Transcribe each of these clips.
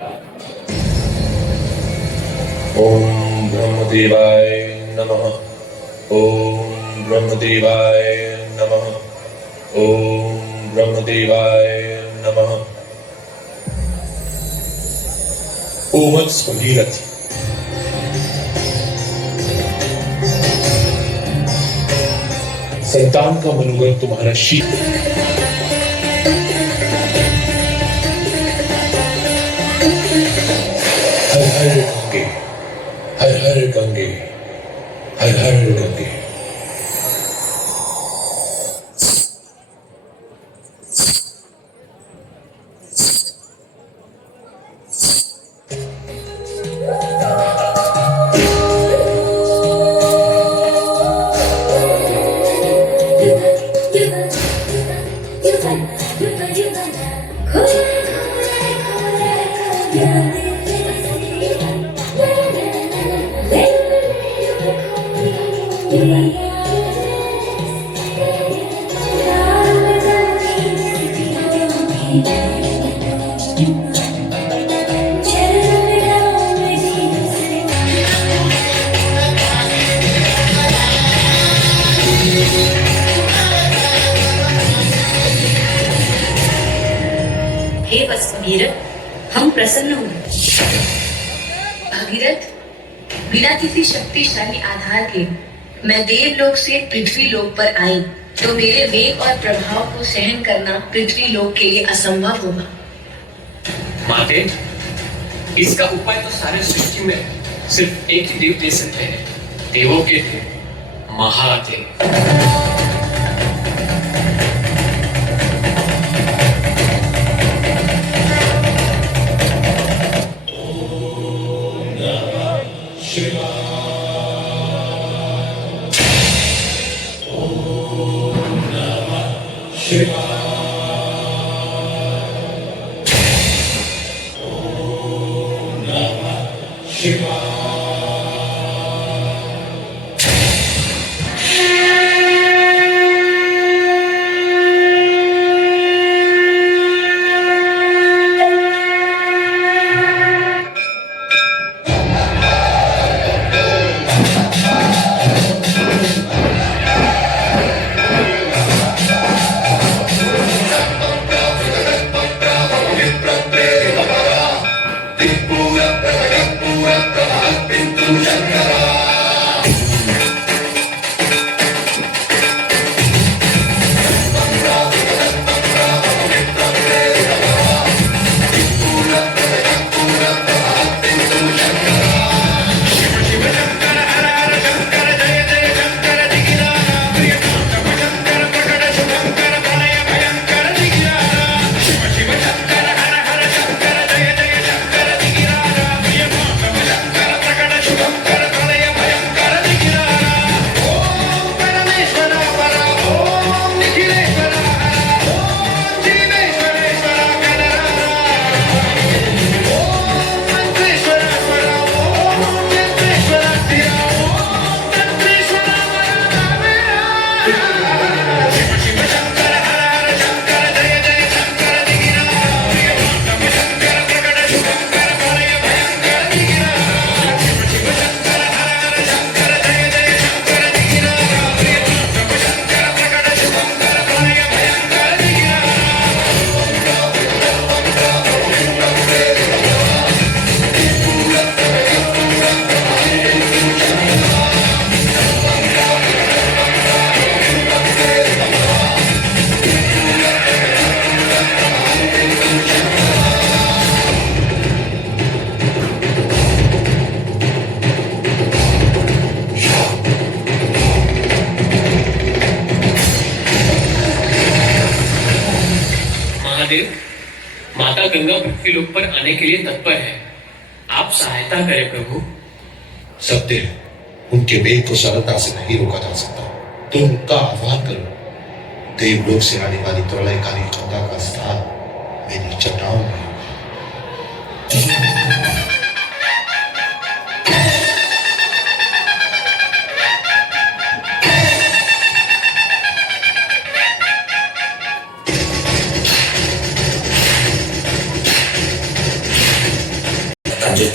ओम ब्रह्मदेवाय नमः। ओम ब्रह्मदेवाय नमः। ओम ब्रह्मदेवाय नमः। ओम स्फुलिरति। संतान का मनोगत तुम्हारा शीत। हर हर गंगे, हर हर गंगे, हर हर गंगे। हे भगीरथ, हम प्रसन्न हुए। भगीरथ, बिना किसी शक्तिशाली आधार के मैं देवलोक से पृथ्वी लोक पर आई तो मेरे वेग और प्रभाव को सहन करना पृथ्वी लोक के लिए असंभव होगा। माते, इसका उपाय तो सारे सृष्टि में सिर्फ एक ही देव दे सकते हैं, देवों के देव, महादेव। माता गंगा पृथ्वी लोक पर आने के लिए तत्पर है, आप सहायता करें प्रभु। सत्य है, उनके वेग को सरलता से नहीं रोका जा सकता। तुम उनका आह्वान करो। देवलोक से आने वाली प्रलयकारी गंगा का स्थान मेरी चट्टान में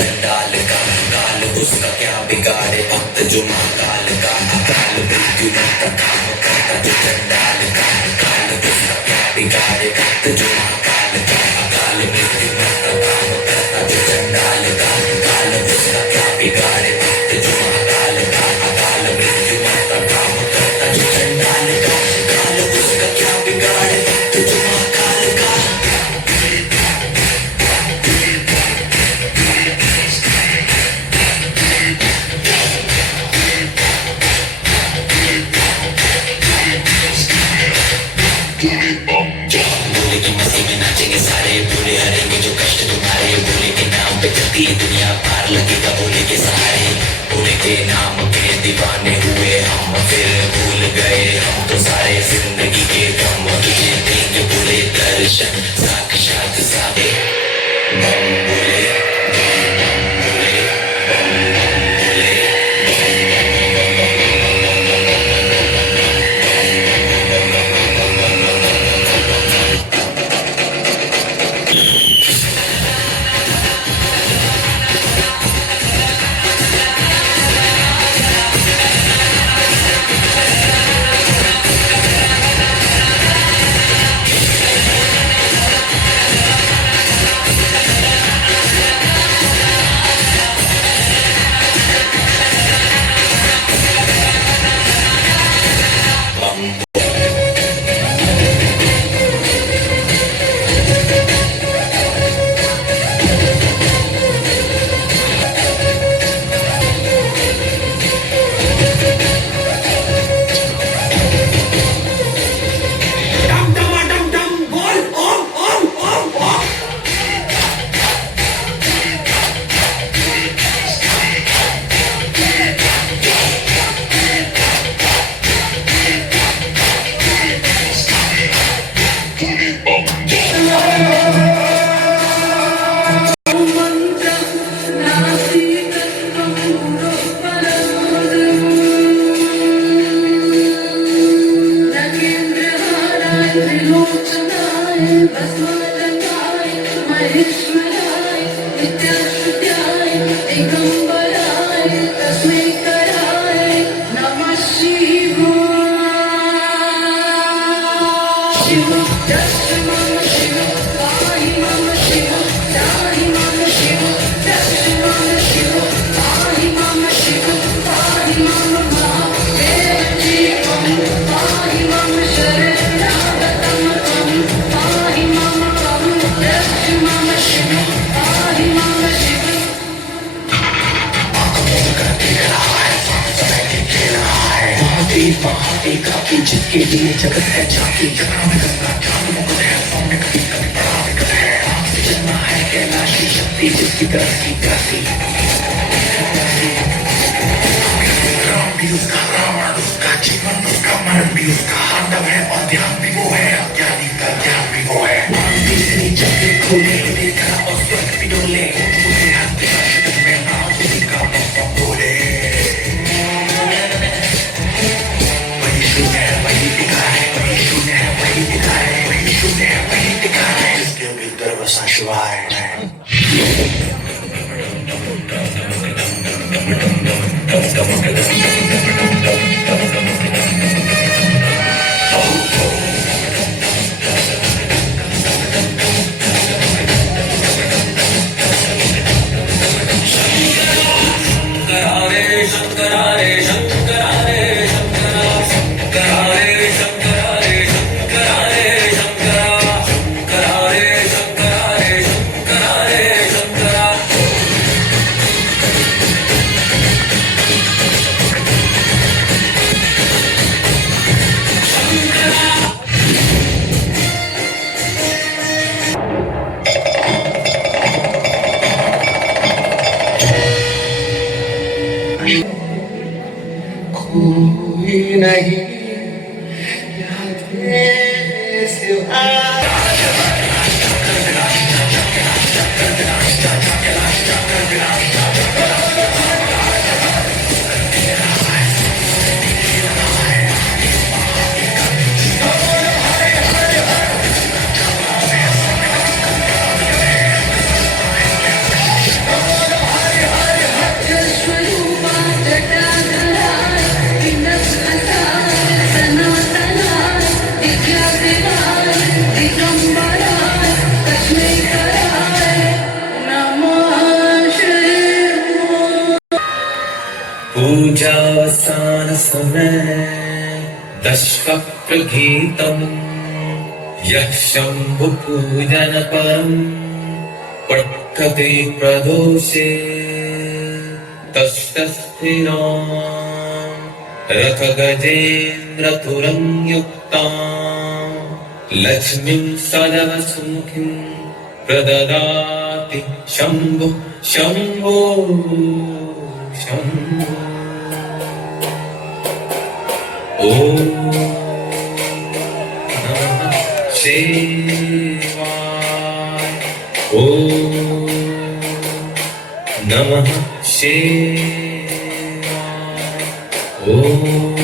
चंडाल का काल उसका क्या बिगाड़े भक्त जो महाकाल का अकाल मृत्यु मरता काम करता जो चंडाल का काल उसका क्या बिगाड़े भक्त जो महाकाल का अकाल मृत्यु मरता काम करता जो चंडाल का काल उसका क्या बिगाड़े भक्त जो महाकाल का अकाल मृत्यु मरता काम करता जो चंडाल का काल उसका क्या बिगाड़े भक्त जो महाकाल का बोले की मस्ती में नाचेंगे सारे बोले हरेंगे जो कष्ट तुम्हारे बोले के नाम पे चलती है दुनिया पार लगेगा बोले के सहारे बोले के नाम के दीवाने हुए हम फिर भूल गए हम तो सारे जिंदगी के गम तुझे देंगे बोले दर्शन साक्षात साबे बम बोले बम बोले बम बोले जिसके लिए जगत है झांकी जन्मा है कैलाशी शक्ति जिसकी तरसी तरसी राम भी उसका रावण उसका जीवन उसका मरण भी उसका हांडव है और ध्यान भी वो है अज्ञानी का ज्ञान भी वो है तीसरी चक्र खोले देखा और स्वर्ग भी डोले उसे हंसते हर्षित में नाम किसी का बम बोले वही दिखा है वही शून्य है वही दिखा है वही शून्य है वही दिखा है जिसके भीतर बसा शिवाय पूजावसान समय दशवक्त्र गीतम् यः शम्भु पूजन परम् पठ्यते प्रदोषे तस्य स्थिराम् रथ गजेन्द्र तुरंयुक्ताम् लक्ष्मीं सदा सुमुखीं प्रददाति शम्भु शम्भो शम्भो ॐ नमः शिवाय ॐ नमः शिवाय ॐ